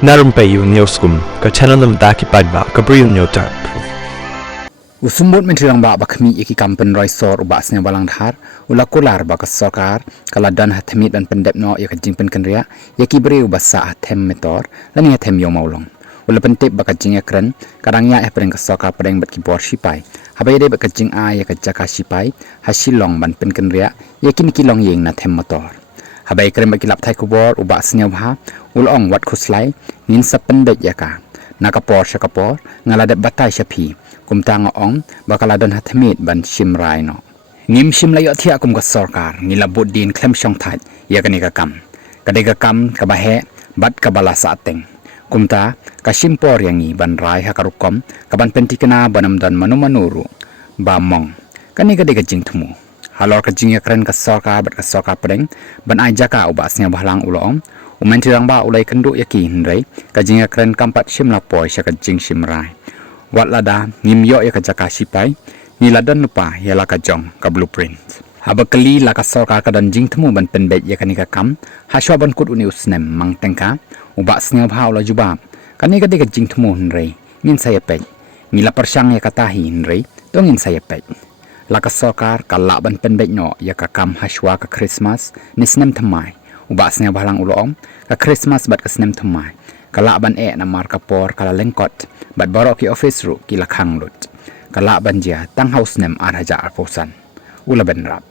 Narum payu neoskum ka chananam daki padba ka briu neotar. Usumbut mentirang ba bakmi iki kampen roisor uba asnya balang dhar ulakular ba kasokar kala dan hathmit dan pendep no ya kajing pen kenria ya ki breu basa athem metor lani athem yo maulong ula pentep ba kajing ya kren kadang ya preng kasokar preng bat ki bor sipai habai de ba kajing a ya kajaka sipai hasilong ban pen kenria ya ki nikilong yeng na them motor habai kren ba kilap thai kubor uba asnya bha ulong wat khuslai nin sapendek ya ka nakapor syakapor ngalade batai syapi kumtang ong bakala don hathmit ban shimrai no ngim shim layo thia kum ka sarkar ngilabut din klem shong thai ya kani ka kam kadega kam ka bahe bat ka bala sa ateng kumta ka shimpor yangi ban rai ha karukom ka ban pentikena banam dan manumanuru ba mong kani kadega jingthmu halor ka jingya kren ka sarkar bat ka sarkar pedeng ban ai jaka ubasnya bahlang ulom umentirang ba ulai kenduk yaki hindrai ka jingya kren kampat shim lapoi sya ka jing shimrai wat lada ngim yo ya kajaka sipai ni ladan lupa ya la kajong ka blueprint haba kali la ka sarkar ka dan jing themu ban penbet ya kani ka kam haswa ban kut uni usnem mang tengka uba sneu bhau la jubab kani ka de ka jing themu nrei ngin saya pe ni la persang ya katahi nrei dong ngin saya pe la ka sarkar ka la ban penbet no ya ka kam haswa ka christmas ni snem thamai uba sneu bhalang ulom ka christmas bat ka snem thamai kala ban na marka por kala lengkot bat borok ki office ru ki lakhang lut kala ban dia tang house nem arhaja arposan ula ben rap